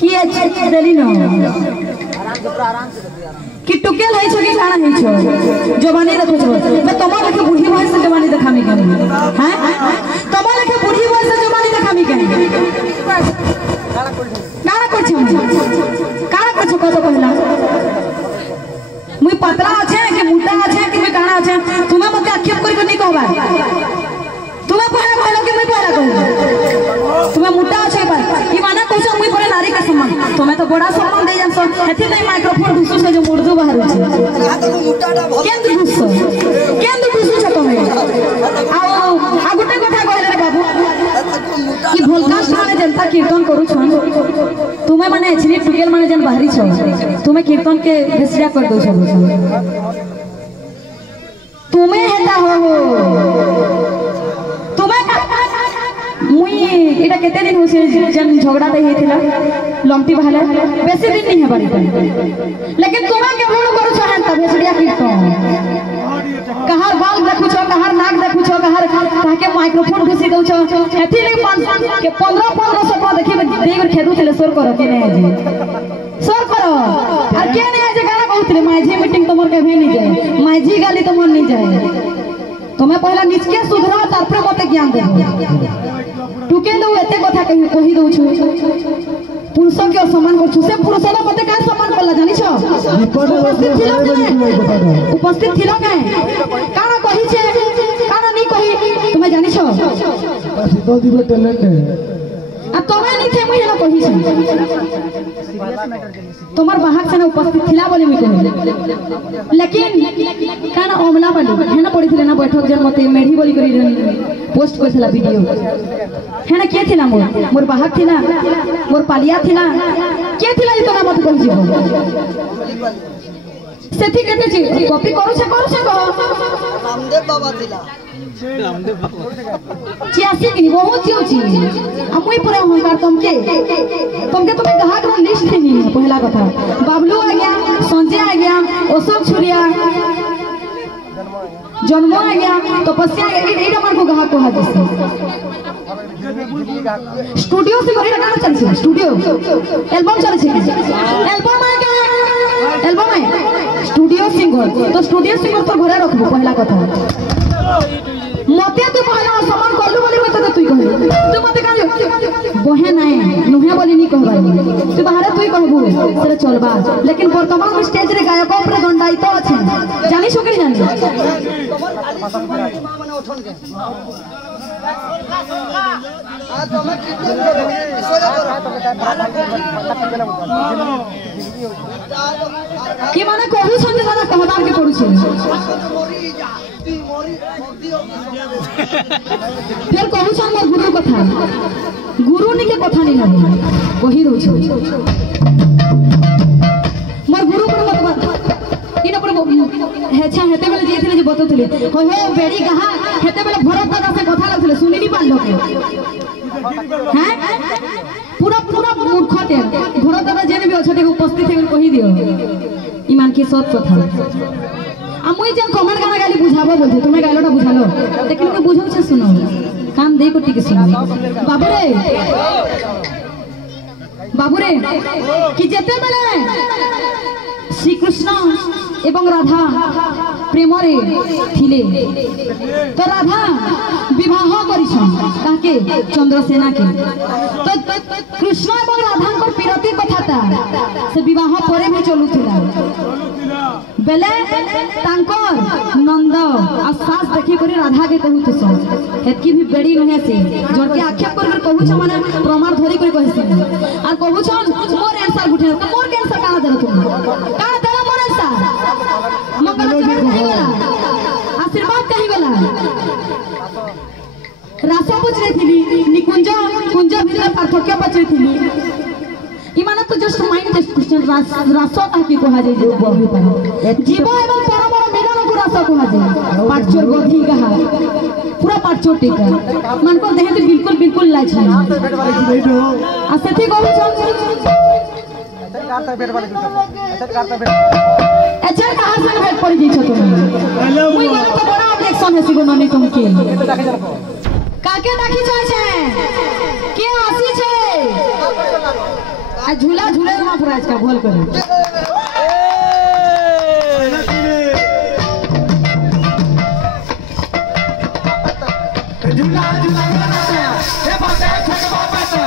की अच्छे देली न कि टुकेल है छो कि खाना है छो जवानी देखो छो मैं तमा लेके बूढ़ी वयस से जवानी देखामी के हैं तमा लेके बूढ़ी वयस से जवानी देखामी के काना कर छो कतो कहला मुई पतला আছে कि मोटा আছে कि मैं काना আছে तुम्हें मत आक्षेप करी नहीं कहबा तुम्हें पहला कहलो कि मैं पहला कहलो तुम्हें मोटा আছে पर ई माना कहछो मुई परे नारी का सम्मान तुम्हें तो बड़ा सम्मान दे जान एथि नहीं माइक्रोफोन घुसु से जो मुर्दू बाहर छै आ तो मोटाटा बहुत केंद घुसु छ तुम्हें आ गुटे कथा कहले रे बाबू कि भोलकाश माने जनता कीर्तन करू छन तुम्हें माने एचनी टुकेल माने जन बाहरी छ तुम्हें कीर्तन के भेसिया कर दो छ तुम्हें हेता हो तुम्हें मुई एटा केते दिन होसे जन झगड़ा दे हेतिला लंटी बहाले बेसी दिन नहीं है बारी लेकिन तुम्हें के भूल करू छ हेता भेसिया कीर्तन कहार बाल देखु छ कहार नाक देखु छ कहार काके माइक्रोफोन घुसी दउ छ एथि नहीं 5 के 15 सपना देखि देवर खेदु थिले सोर करो के नहीं जी सोर करो और के नहीं जे गाना कहउथिले माझी मीटिंग तमर के भे नहीं जाए माझी गाली तमर नहीं जाए तुम्हें पहला निचके सुधरा तारपर मते ज्ञान दे टुके दउ एते कथा कहि दउ छु पुरुष के सम्मान कर छु से पुरुष ना मते का सम्मान करला जानि छ उपस्थित थिलो के काना कहि छे काना नहीं कहि तुम्हें जानि छ सीधो दिबे टैलेंट है अब तुम्हें नहीं थे मुई ना कहि छ तुम्हार बाहर से ना उपस्थित थिला बोले मुई कहि लेकिन काना ओमला बाली है ना पड़ी थिले ना बैठक जन मते मेढी बोली करी पोस्ट करथला वीडियो है ना के थिला मोर बाहर थिला मोर पालिया थिला के थिला ई तोना मत कहि जीवो सेठी केते छी कॉपी करू छे रामदेव बाबा थिला चियासी की बहुत चियो छी अमुई पूरा अहंकार तुमके तुम्हें ग्राहक लिस्ट नहीं है पहला कथा बाबलू आ गया संजय आ गया अशोक छुरिया जन्म आ गया तपस्या एटा मन को ग्राहक कहा जैसे स्टूडियो से करे गाना चल छै स्टूडियो एल्बम चल छै एल्बम आ गया एल्बम है स्टूडियो सिंगर तो स्टूडियो सिंगर तो घरे रखबो पहला कथा मते तू पहला सम्मान करलु बोली मते तू कहलु तू मते कहलु बहे नाही नुहे बोली नहीं कहबा तू बाहर तू कहबू से चलबा लेकिन वर्तमान में स्टेज रे गायक ऊपर दंडायित अछि जानि सके जानि माने उठन के आ तो मैं की माने कहू संजय दादा कहबार के पड़ू छै फिर कहू छ मोर गुरु कथा गुरु नि के कथा नहीं लागे कहि रहू छ मोर गुरु पर मत इन पर हेछा हेते बेले जे थिले जे बतौथिले हो बेड़ी कहा हेते बेले भरत दादा से कथा लगथिले सुनि नि पाल लोके हैं पूरा मूर्खते भरत दादा जेने भी अछटे उपस्थित है कहि दियो ईमान के सत कथा मुई जन कमेंट गाना गाली बुझाबो बोलथे तुम्हें गालोटा बुझालो लेकिन के बुझौ छ सुनो कान दे को टिके सुनो बाबू रे कि जेते बेले श्री कृष्ण एवं राधा प्रेम रे थिले तो राधा विवाह करिछन काके चंद्रसेना के तो कृष्ण एवं राधा को पिरती कथाता से विवाह परे भी चलुथिला बेले तांकर नंद आ सास देखि करी राधा के कहू तो हेतकी भी बेड़ी नहे से जोर के आक्षेप कर कहू छ माने प्रमाण धरि कर कहै से आ कहू छ मोर आंसर उठे तो मोर के आंसर काना देलो तुम काना देलो मोर आंसर मंगल चरण कहि गेला आशीर्वाद कहि गेला रासा पूछ रही थी निकुंज कुंज भीतर पार्थक्य पचरी थी इमाना तो जस्ट माइंड टेस्ट क्वेश्चन रासो ताकि कहा जाय जो बहि पर जीव एवं परम मिलन को रासो कहा जाय पाटचोर गोधी कहा पूरा पाटचोर टीका मन को देह तो बिल्कुल लाज है आ सेठी कहू छ अच्छा कहां से भेट पड़ जी छ तुम मुई गला तो बड़ा ऑब्जेक्शन है सिगो ननी तुम के काके डाकी छ के आसी छे आ झूला झूले में प्राइज का भोल करे झूला झूला ये बात है ठगवा पैसा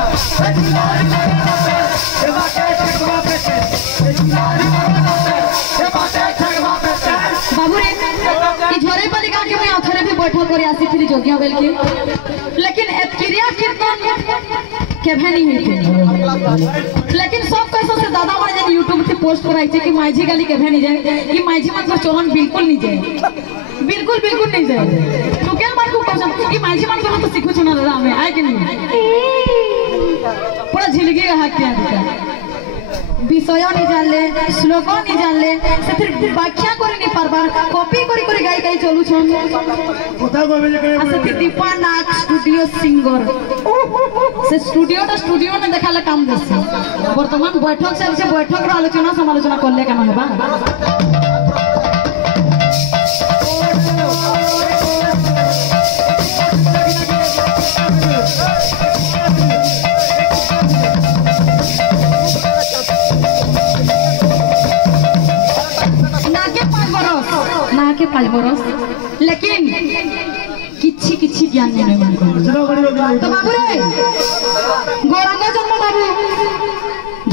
झूला ये बात है ठगवा पैसा झूला ये बात है ठगवा पैसा बाबू रे ई झरे पालिका के मैं अथरे भी बैठक करे आसी थी जोगिया बेल के लेकिन क्रिया कीर्तन के भनी होते लेकिन सब कैसे से दादा मां जन YouTube पे पोस्ट कराई छे कि माईजी गाली के भनी जाए कि माईजी मान चलन बिल्कुल नहीं जाए बिल्कुल नहीं जाए तो क्या मान को कहछ कि माईजी मान को तो सिखु छना दादा हमें आए कि नहीं पूरा झिलगी हाथ के दिखा विषय नहीं जानले श्लोक नहीं जानले से फिर व्याख्या करे नहीं पारबार कॉपी करी गाई चलू छन कोथा को भेजे करे से फिर दीपा नाक स्टूडियो सिंगर से स्टूडियो में देखाले काम करसे वर्तमान बैठक से बैठक रो आलोचना समालोचना करले केना होबा के 5 बरस लेकिन किछि ज्ञान नहीं मन को तो बाबू रे गौरांग जन्म बाबू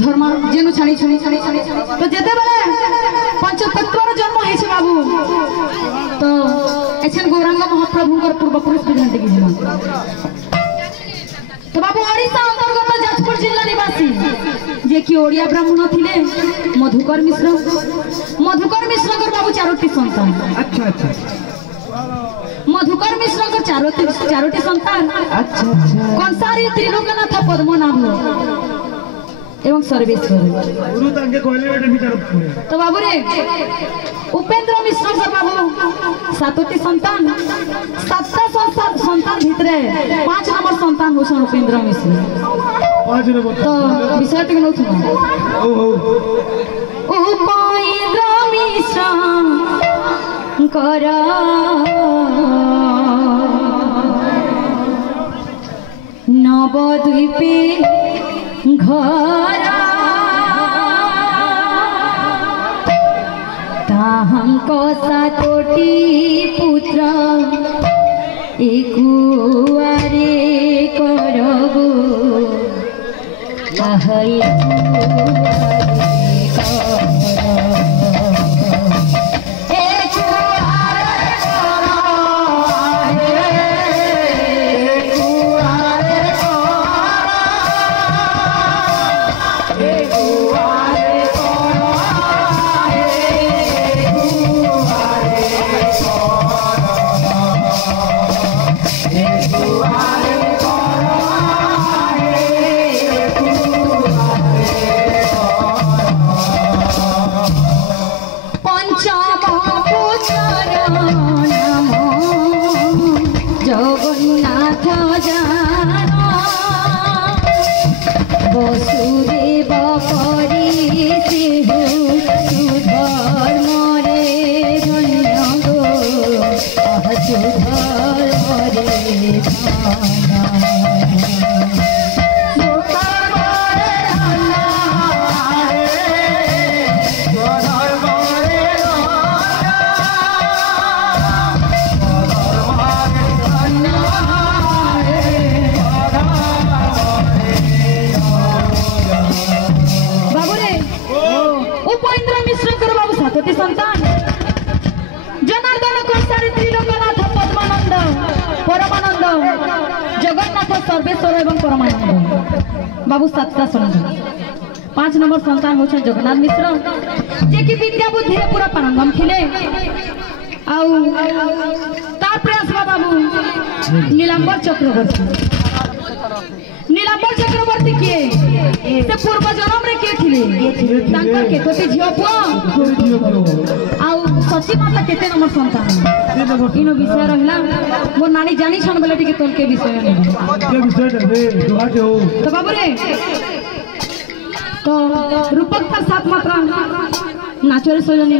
धर्म जेनु छाणी तो जेते बेले पंचतत्वर जन्म हेछ बाबू तो एछन गौरांग महाप्रभु कर पूर्व पुरुष विधान की तो बाबू ओडिशा अंतर्गत जाजपुर जिला निवासी जे कि ओडिया ब्राह्मण थिले मधुकर मिश्र कर बाबू चारोटी संतान अच्छा मधुकर मिश्र कर चारोटी संतान अच्छा कंसारी त्रिलोकनाथ पद्मनाभ एवं सर्वेश्वर गुरु तांके कहले बेटे विचार तो बाबू रे उपेंद्र मिश्र कर बाबू सातोटी संतान सातटा संतान भितरे 5 नंबर संतान होसन उपेंद्र मिश्र 5 नंबर तो विषय टिक नथु उपेंद्र मिश्र कर नवद्वीपे घर ताहंक सातोटी पुत्र एकुआरे करबो आहै जगन्नाथ जान वसुदेव परी सुधर्म रे धन्य गो सुधर्म रे संतान जनार्दन कंसारी त्रिलोकनाथ पद्मानंद परमानंद जगन्नाथ सर्वेश्वर एवं परमानंद बाबू 7टा संतान 5 नंबर संतान होछन जगन्नाथ मिश्र जे कि विद्या बुद्धि रे पूरा पारंगम थिले आउ तार प्रयास बाबू नीलांबर चक्रवर्ती के से पूर्व जन्म रे के थिले तांकर के तोते झियो पुआ आउ सची माता केते नंबर संतान इनो विषय रहला मो नानी जानी छन बेले टिके तोल के विषय ने के विषय रे दुआ के हो तो बाबू रे तो रूपक का साथ मात्रा नाचरे सोजनी